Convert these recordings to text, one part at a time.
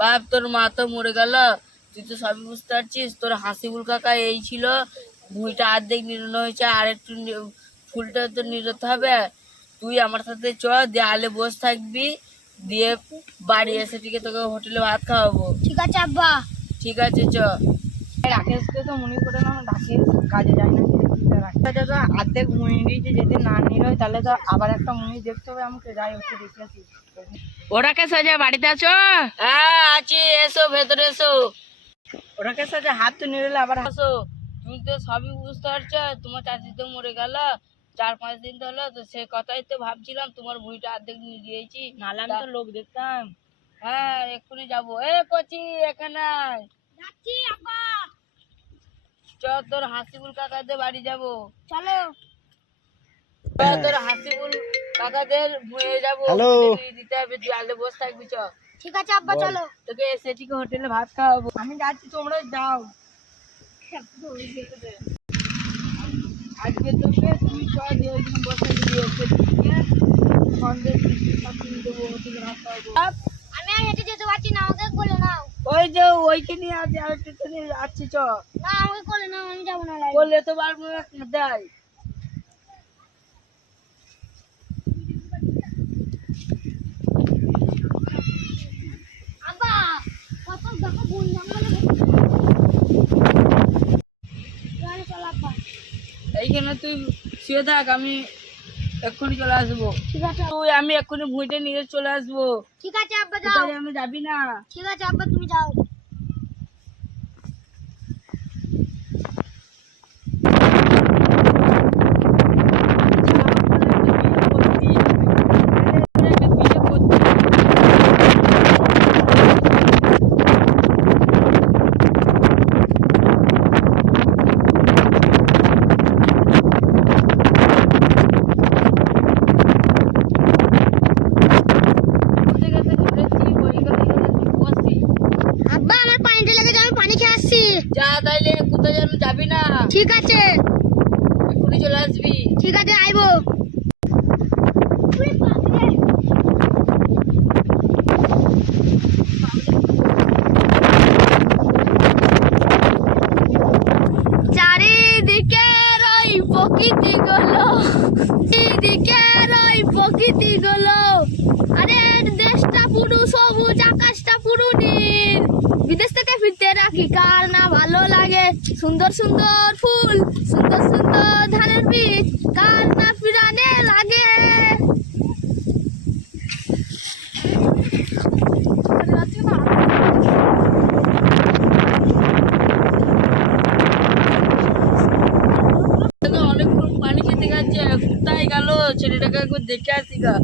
বাপ তোর মা তো মরে গেল, তুই তো সবই বুঝতে পারছিস। তোর হাসিবুল কাকা এই ছিল, ভুঁইটা অর্ধেক নিরানো হয়েছে, আর একটু ফুলটা তো নিরোতে হবে। তুই আমার সাথে চ, দেয়ালে বসে থাকবি, দিয়ে বাড়ি এসে থেকে তোকে হোটেলে ভাত খাওয়াবো। ঠিক আছে আব্বা। ঠিক আছে চ। রাকেশকে তো মনে করে না, রাকেশ কাজে যায় না, রাকেশটা তো অর্ধেক মুড়ি দিয়েছে, যদি না নিল হয় তাহলে তো আবার একটা মুড়ি দেখতে হবে আমাকে। যাই ওকে দেখে আসি। ওরাকে সাজা বাড়িতে আছো? হ্যাঁ আছি, এসো ভেতরে এসো। ওরাকে সাথে হাত তো নিয়ে আবার আসো, তুমি তো সবই বুঝতে পারছো। তোমার চাচি তো মরে গেল 4-5 দিন হলো, তো সে কথাই তো ভাবছিলাম, তোমার ভুঁইটা অর্ধেক নিয়ে দিয়েছি। নাহলে আমি তো লোক দেখতাম। হ্যাঁ এক্ষুনি যাবো। এ কচি এখানে আয়। যাচ্ছি আব্বা। চ, তোর হাসিবুল কাকাদের বাড়ি যাবো। চলো। চ, তোর হাসিবুল কাকাদের ভুঁয়ে যাবো, দিতে হবে, তুই আলে বসে থাকবি। চ। ঠিক আছে আব্বা চলো। তোকে এসে থেকে হোটেলে ভাত খাওয়াবো। আমি যাচ্ছি, তোমরা যাও। আজকে তোকে তুই চ, দিয়ে ওইদিন বসে দিয়ে সন্ধ্যে সব কিনে দেবো, হোটেলে ভাত খাওয়াবো। আমি আর হেঁটে যেতে পারছি না, আমাকে কোলে নাও। ওই যে ওইখানে আছে, আর একটু আসছি। চ, না আমাকে কোলে নাও, আমি যাবো না। বললে তো পারবো না, দেয়। আব্বা কত দেখো বন জঙ্গলে চল আব্বা। এইখানে তুই শুয়ে থাক, আমি এক্ষুনি চলে আসবো। ঠিক আছে। আমি এক্ষুনি ভুঁইটা নিয়ে চলে আসবো। ঠিক আছে আব্বা যাও। আমি যাবি না। ঠিক আছে আব্বা তুমি যাও। আব্বা আমার পানিটা লেগে যাবে, পানি খেয়ে আসছি। যা তাইলে, কোথায় যেন যাবি না। ঠিক আছে। এক্ষুনি চলে আসবি। ঠিক আছে আইবো। চারিদিকে রই প্রকৃতি গুলো, চারিদিকে রই প্রকৃতি গুলো, আরে দেশটা পুরো সবুজ, আকাশটা পুরো নীল। বিদেশ থেকে ফিরতে রাখি কার না ভালো লাগে, সুন্দর সুন্দর ফুল, সুন্দর সুন্দর ধানের বীজ, কার না ফিরানে লাগে। অনেকক্ষণ পানি খেতে গেছে, কোথায় গেল ছেলেটাকে একবার দেখে আসি গা,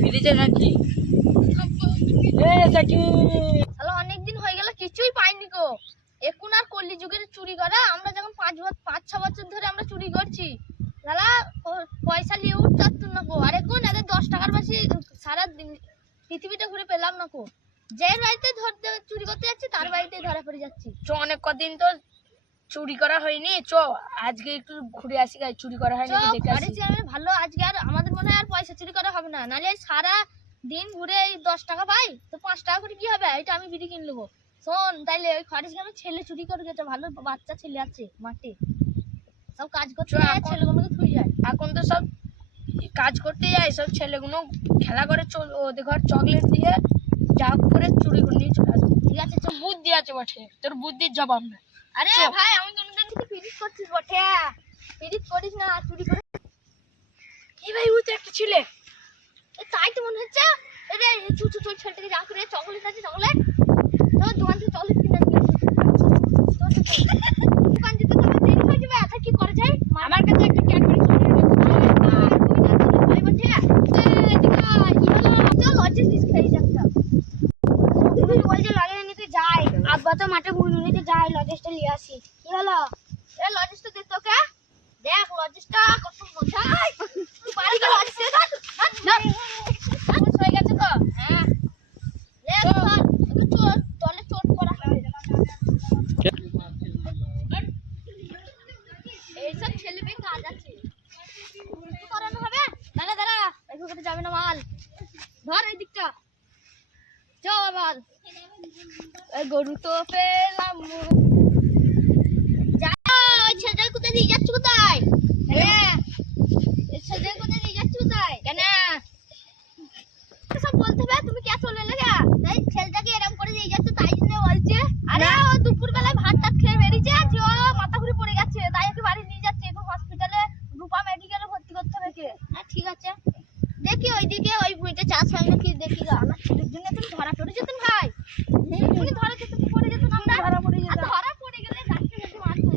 ফিরেছে নাকি। হ্যালো, অনেকদিন হয়ে গেল কিছুই পাইনি গো। এখন আর কলি যুগের চুরি করা, আমরা যখন 5-6 বছর ধরে আমরা চুরি করছি, লালা পয়সা নিয়ে উঠতে না গো। আর এখন এদের 10 টাকার বেশি সারা পৃথিবীটা ঘুরে পেলাম না গো। যে বাড়িতে ধরতে চুরি করতে যাচ্ছি তার বাড়িতেই ধরা পড়ে যাচ্ছি। অনেক কদিন তো চুরি করা হয়নি, আজকে একটু ঘুরে আসি গাই, চুরি করা হয়নি দেখে আসি। ভালো, আজকে আর আমাদের মনে হয় আর পয়সা চুরি করা হবে না, নাহলে সারা দিন ঘুরে এই 10 টাকা পাই তো 5 টাকা করে কি হবে, এটা আমি বিড়ি কিনে নেবো। শোন তাইলে ওই খরিশ গ্রামে ছেলে চুরি করে গেছে, ভালো বাচ্চা ছেলে আছে মাঠে, সব কাজ করতে যায়, ছেলেগুলোকে থুই যায়। এখন তো সব কাজ করতে যায়, সব ছেলেগুলো খেলা করে, ওদের ঘর চকলেট দিয়ে যা করে চুরি করে নিয়ে চলে আসবে। ঠিক আছে চল। বুদ্ধি আছে বটে, তোর বুদ্ধির জবাব না। আরে ভাই আমি কোনদিন থেকে পিরিত করছিস বটে, পিরিত করিস না, চুরি করে। কি ভাই, ও তো একটা ছেলে। তাই তো মনে হচ্ছে। আরে চুচু চুল ছেলেটাকে যা করে চকলেট আছে, চকলেট তোর দোকান থেকে চকলেট কিনে নিয়ে দোকান যেতে তো দেরি হয়ে যাবে। আচ্ছা কি করে যাই, আমার কাছে একটা ক্যাডবেরি চকলেট আছে। আব্বা তো মাঠে বুনু নিতে যায়, লজেসটা নিয়ে আসি। কি হলো এ লজেসটা দে তোকে, দেখ লজেসটা কত মজাই। তুই বাড়ি গেল লজেসটা না হয়ে গেছে তো। হ্যাঁ দেখ চল তলে চোট করা হয়। এইসব ছেলে মেয়ে কাজ আছে করানো হবে। দাঁড়া দাঁড়া, এখানে যাবে না মাল, ধর এই দিকটা চল আবার। এই গরু তো পেলাম। যাও, ওই ছেলেটাকে কোথায় নিয়ে যাচ্ছ কোথায়? হ্যাঁ, এই ছেলেটাকে কোথায় নিয়ে যাচ্ছ কোথায়? কেন? সব বলতে হবে, তুমি কে চলে এলে গা? এই ছেলেটাকে এরকম করে নিয়ে যাচ্ছ তাই জন্য বলছে। আরে ও দুপুর বেলায় ভাত টাত খেয়ে বেরিয়েছে, যে ও মাথা ঘুরে পড়ে গেছে, তাই একটু বাড়ি নিয়ে যাচ্ছে, এখন হসপিটালে রূপা মেডিকেলে ভর্তি করতে হবে কে। হ্যাঁ ঠিক আছে, দেখি ওইদিকে ওই ভুঁইতে চাষ হয় নাকি দেখি গা। আমার ছেলের জন্য তুমি ধরা পড়ে যেতেন ভাই, তুমি ধরা যেতে পড়ে যেতেন, আমরা ধরা পড়ে যেতাম। ধরা পড়ে গেলে যাচ্ছে যদি মারতো।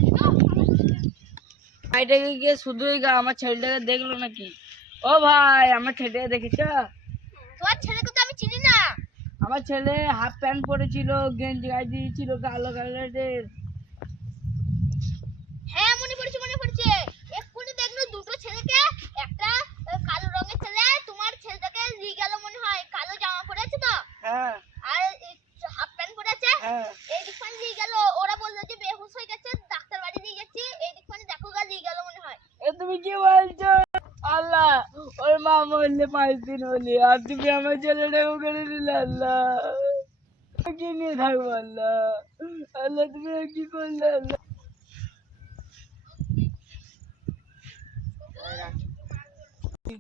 ভাইটাকে গিয়ে শুধুই গা আমার ছেলেটাকে দেখলো নাকি? ও ভাই, আমার ছেলেটাকে দেখেছ? তোমার ছেলেকে তো আমি চিনি না। আমার ছেলে হাফ প্যান্ট পরেছিল, গেঞ্জি গায়ে দিয়েছিল কালো কালারের। হ্যাঁ মনে পড়ছে মনে পড়ছে, এক্ষুনি দেখলো দুটো ছেলেকে, একটা কালো রঙের ছেলে তোমার ছেলেটাকে নিয়ে গেল মনে হয়, কালো জামা পরে আছে তো, হ্যাঁ আর হাফ প্যান্ট পরে আছে, হ্যাঁ। এই দিকখানে নিয়ে গেল। ওরা বললো যে বেহুশ হয়ে গেছে, ডাক্তার বাড়ি নিয়ে যাচ্ছি, এই দিকখানে দেখো গা নিয়ে গেল মনে হয়। এ তুমি কি বলছো? আল্লাহ, ওর মা মরলে 5 দিন হলি, আর তুমি আমার ছেলেটাকে ওখানে দিলে। আল্লাহ, কি নিয়ে থাকবো? আল্লাহ, আল্লাহ তুমি কি করলে? আল্লাহ,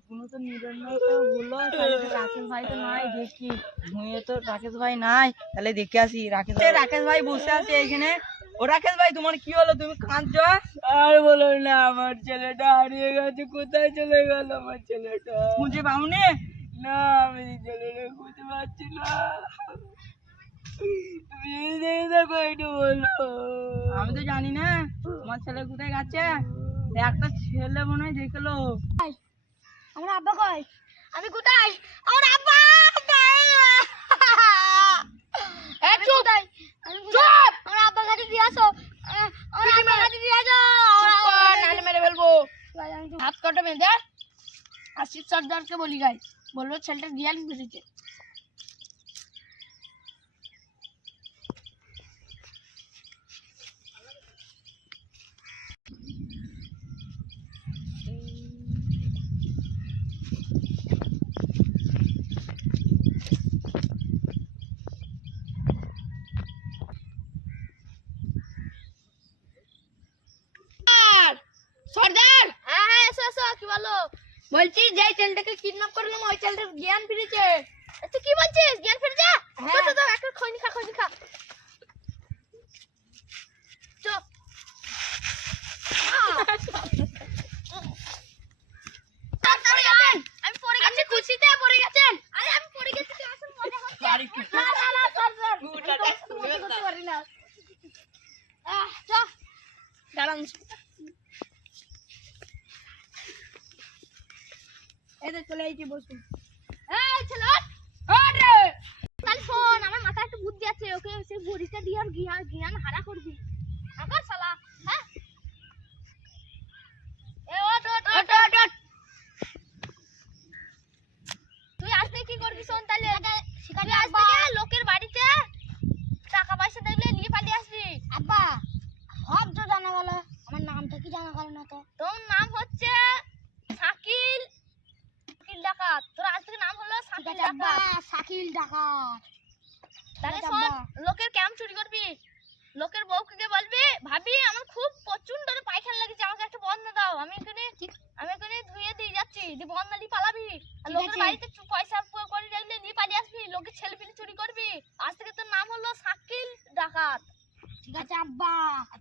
কোনো তো নিরঞ্জন তো বললো, তাহলে তো রাকেশ ভাই তো নাই দেখি, ভুঁয়ে তো রাকেশ ভাই নাই, তাহলে দেখে আসি। রাকেশ ভাই বসে আছে এখানে। ও রাকেশ ভাই, তোমার কি হলো? তুমি কাঁদছো? আর বলো না, আমার ছেলেটা হারিয়ে গেছে। কোথায় চলে গেল আমার ছেলেটা? খুঁজে পাওনি? না, আমি ছেলেটা খুঁজে পাচ্ছি না। তুমি যদি দেখে থাকো একটু বলো। আমি তো জানি না তোমার ছেলে কোথায় গেছে। একটা ছেলে মনে হয় দেখলো। আমার আব্বা কই? আমি কোথায়? আমার আব্বা! আব্বা! এই চুপ! চুপ! আমার আব্বার কাছে দিয়ে আসো। আমার আব্বার কাছে দিয়ে আসো। নাহলে মেরে ফেলবো। হাত কাটা বেঁধে আশিস সর্দারকে বলি গাই, বলবো ছেলেটা জ্ঞান ফিরেছে। সর্দার, হ্যাঁ হ্যাঁ, এসো এসো, কি বলো? বলছি যে ছেলেটাকে কিডন্যাপ করলাম ওই ছেলেটার জ্ঞান ফিরেছে। তুই কি বলছিস? জ্ঞান ফিরে যা। হ্যাঁ। তো তো একটা খৈনি খা, খৈনি খা। চো। আমি পড়ে গেছি, খুশিতে পড়ে গেছেন। আরে আমি পড়ে গেছি, তুই আসল মজা হচ্ছে। না না না, সর্দার, মজা করতে পারি না। চো। দাঁড়ান, এদের চলে আইছি, বসুন। এই ছেলে, আরে তাহলে শোন, আমার মাথায় একটা বুদ্ধি আছে, ওকে সেই বুড়িটা দিয়ে আর জ্ঞান হারা করবি। আবার শালা, হ্যাঁ? এ ওঠ ওঠ ওঠ ওঠ ওঠ। তুই আসলে কি করবি শোন, তাহলে তুই আজ থেকে লোকের বাড়িতে টাকা পয়সা দেখলে নিয়ে পালিয়ে আসবি। আব্বা, সব তো জানা গেল, আমার নামটা কি জানা গেল না তো? তোর নাম হচ্ছে শাকিল, শাকিল ডাকাত। তোর আজ থেকে নাম হলো শাকিল ডাকাত। শাকিল ডাকাত। তাহলে শোন, লোকের ক্যাম্প চুরি করবি, লোকের বউকে বলবি, ভাবি আমার খুব প্রচন্ড পায়খানা লেগেছে, আমাকে একটা বন্ধ দাও, আমি এখানে ধুয়ে দিয়ে যাচ্ছি, দিয়ে বন্ধ নিয়ে পালাবি। আর লোকের বাড়িতে পয়সা করে দেখলে নিয়ে পালিয়ে আসবি, লোকের ছেলে পিলে চুরি করবি। আজ থেকে তোর নাম হলো শাকিল ডাকাত। ঠিক আছে আব্বা,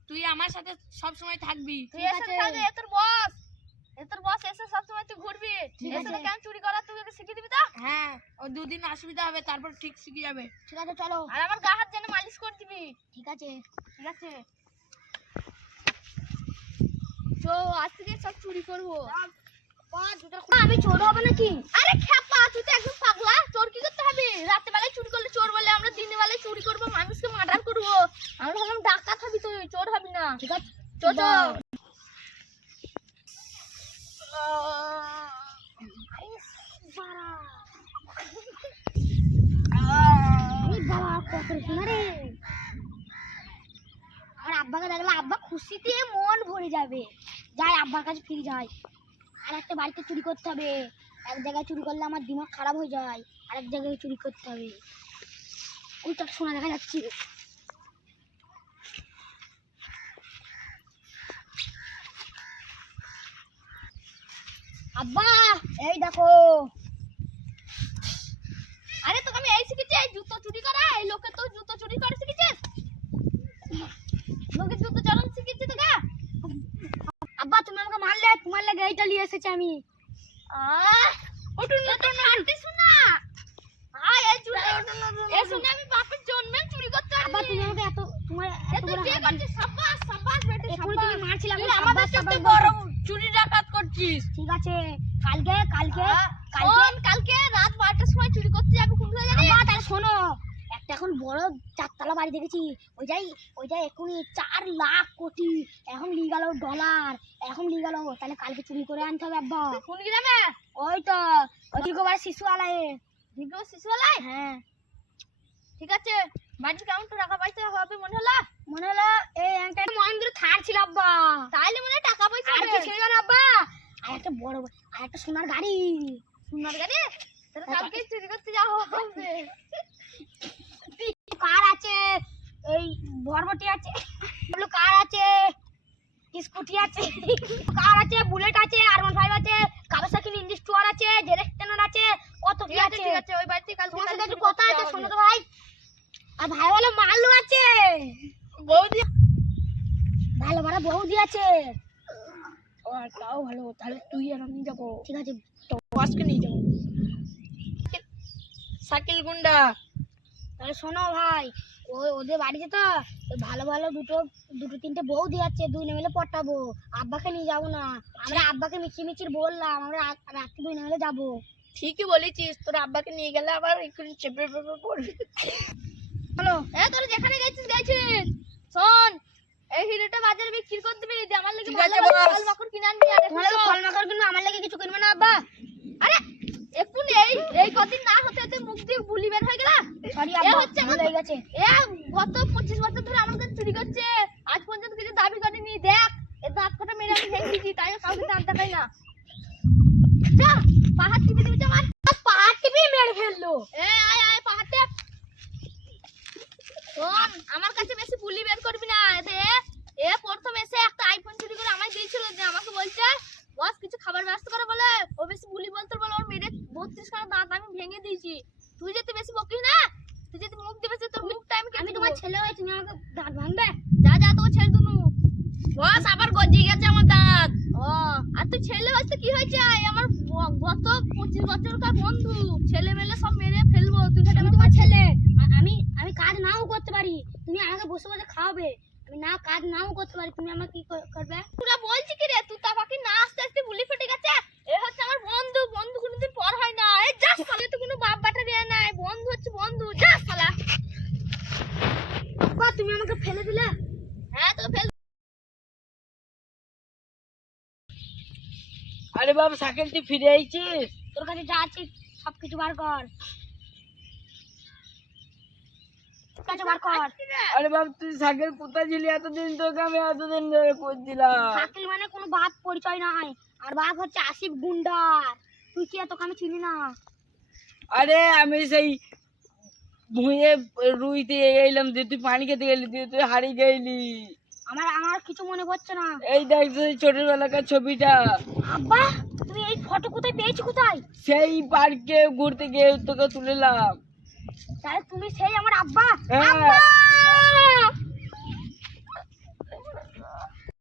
তুই আমার সাথে সব সময় থাকবি। তুই এসে থাকবি, এ তোর বস, এসে সবসময় তুই ঘুরবি, এসে কেন চুরি করা তুই ওকে শিখিয়ে দিবি তো? হ্যাঁ, ও 2 দিন অসুবিধা হবে, তারপর ঠিক শিখে যাবে। ঠিক আছে চলো। আর আমার গা হাত যেন মালিশ করে দিবি। ঠিক আছে ঠিক আছে। চো, আজ থেকে সব চুরি করবো। আমি চোর হবে নাকি? আরে খেপা, তুই তো একদম পাগলা। চোর কি করতে হবে? রাতে বেলায় চুরি করলে চোর বলে, আমরা দিনের বেলায় চুরি করবো, মানুষকে মার্ডার করবো। আমরা ভাবলাম ডাকাত হবি, তুই চোর হবি না। ঠিক আছে চো চো। আমার আব্বাকে দেখলে আব্বা খুশিতে মন ভরে যাবে। যাই আব্বার কাছে ফিরে যাই। আর একটা বাড়িতে চুরি করতে হবে। এক জায়গায় চুরি করলে আমার দিমাগ খারাপ হয়ে যায়, আর এক জায়গায় চুরি করতে হবে। ওইটা শোনা দেখা যাচ্ছে। আব্বা এই দেখো। আরে তোকে আমি এই শিখেছি, এই জুতো চুরি করা। এই লোকে তো জুতো চুরি করে শিখেছিস, লোকে জুতো চোরানো শিখেছি তোকে। আব্বা তুমি আমাকে মারলে, তোমার লাগে এইটা নিয়ে এসেছি আমি। ওটুন ওটুন হাঁটিস না। আয় এই চুরি এই শুনে আমি বাপের জন্মে চুরি করতে পারি। আব্বা তুমি আমাকে এত তোমার এত বড় কি করছিস? সাবাস সাবাস বেটে সাবাস। তুমি মারছিলা বলে আমাদের চোখে বড় চুরি ডাকাত করছিস। ঠিক আছে, কালকে কালকে কালকে রাত 12টার সময় চুরি করতে যাবে কোন জায়গায় জানি। আব্বা তাহলে শোনো, একটা এখন বড় 4তলা বাড়ি দেখেছি, ওইটাই এখনই 4 লাখ কোটি এখন লিয়ে গেল ডলার, এখন লিয়ে গেল। তাহলে কালকে চুরি করে আনতে হবে আব্বা। কোন গ্রামে? ওই তো দীর্ঘবার শিশুয়ালয়ে। দীর্ঘবার শিশুয়ালয়? হ্যাঁ ঠিক আছে। বাড়িতে কেমন তো টাকা পয়সা হবে মনে হলো এই একটা মহেন্দ্র থার ছিল আব্বা। তাইলে মনে হয় টাকা পয়সা আর কি ছিল না আব্বা। আর একটা বড় আর একটা সোনার গাড়ি। সোনার গাড়ি? তাহলে কালকে চুরি করতে যাওয়া হবে। কার আছে, এই বরবটি আছে, বলো কার আছে, স্কুটি আছে, কার আছে, বুলেট আছে, R15 আছে, কাওয়াসাকি নিনজা স্টোর আছে, জেরেক্স টেনার আছে, কত কি আছে। ঠিক আছে ওই বাড়িতে কালকে তোমার সাথে একটু কথা আছে, শোনো তো ভাই। আর ভাই বলে মালু আছে, বৌদি ভালো ভালো বৌদি আছে। ও তাও ভালো, তাহলে তুই আর আমি যাবো। ঠিক আছে তো বসকে নিয়ে যাবো, শাকিল গুন্ডা। তাহলে শোনো ভাই, ওদের বাড়িতে তো ভালো ভালো দুটো 3টে বৌদি আছে, 2 মিলে পটাবো। আব্বাকে নিয়ে যাবো না আমরা, আব্বাকে মিচির বললাম আমরা রাত্রি 2 মিলে যাবো। ঠিকই বলেছিস, তোর আব্বাকে নিয়ে গেলে আবার একটু চেপে পেপে পড়বি। হ্যালো তোরা যেখানে গেছিস শোন, এই হিরোটা বাজারে বিক্রি করে দিবি, আমার লাগে ভালো ফল মাকড় কিনে আনবি। আর তোমার লাগে ফল মাকড় কিনবো, আমার লাগে কিছু কিনবে না আব্বা। আরে এখন এই কদিন না হতে হতে মুখ দিয়ে বুলি বের হয়ে গেল। সরি আব্বা, হচ্ছে ভুল হয়ে গেছে। গত 25 বছর ধরে আমার কাছে চুরি করছে, আজ পর্যন্ত কিছু দাবি করেনি। দেখ এ দাঁত কাটা মেরে আমি ভেঙে দিয়েছি, তাই কাউকে জানতে পাই না। যা পাহাড় টিপে দিবি, আমার পাহাড় টিপে মেরে ফেললো। আয় আয় পাহাড় টেপ। শোন আমার কাছে বেশি বুলি বের করবি না। প্রথম এসে একটা আইফোন চুরি করে আমায় দিয়েছিল, যে আমাকে বলছে বস কিছু খাবার ব্যবস্থা করে বলে, ও বেশি বুলি বলতে বলে ওর মেরে 32 খানা দাঁত আমি ভেঙে দিয়েছি। তুই যদি বেশি বকিস না, তুই যদি মুখ দিবি তোর মুখটা আমি তোমার ছেলে হয়ে, তুমি আমাকে দাঁত ভাঙবে। যা যা তোর ছেলে দুনু বস আবার গজিয়ে গেছে আমার দাঁত। ও আর তুই ছেলে হচ্ছে কি হয়েছে? আমার গত 25 বছরকার বন্ধু, ছেলে মেলে সব মেরে ফেলবো। তুই আমি তোমার ছেলে, আমি কাজ নাও করতে পারি, তুমি আমাকে বসে বসে খাওয়াবে। আমি না কাজ নাও করতে পারি, তুমি আমাকে কি করবে? তোরা বলছি কি রে, তুই তা বাকি না আস্তে আস্তে বুলি ফেটে গেছে। এ হচ্ছে আমার বন্ধু, বন্ধু কোনোদিন পর হয় না। এই যা শালা, তো কোনো বাপ বাটা রে নাই, বন্ধু হচ্ছে বন্ধু। যা শালা। আব্বা তুমি আমাকে ফেলে দিলে। হ্যাঁ তো ফেল। আরে বাবা শাকিল তুই ফিরে আইছিস? তোর কাছে যা আছে সবকিছু বার কর, কাছে বার কর। আরে বাবা তুই শাকিল কোথায় ছিলি এতদিন? তোকে আমি এতদিন ধরে খুঁজছিলাম। শাকিল মানে কোনো বাপ পরিচয় নাই, আর বাপ হচ্ছে আসিফ গুন্ডার। তুই কি তোকে আমি চিনি না? আরে আমি সেই ভুঁয়ে রুইতে গেলাম, দিয়ে তুই পানি খেতে গেলি, দিয়ে তুই হারিয়ে গেলি। আমার কিছু মনে পড়ছে না। এই দেখ সেই ছোটবেলাকার ছবিটা। আব্বা তুমি এই ফটো কোথায় পেয়েছো? কোথায়? সেই পার্কে ঘুরতে গিয়ে তোকে তুলেলাম। তাহলে তুমি সেই আমার আব্বা? হ্যাঁ। আব্বা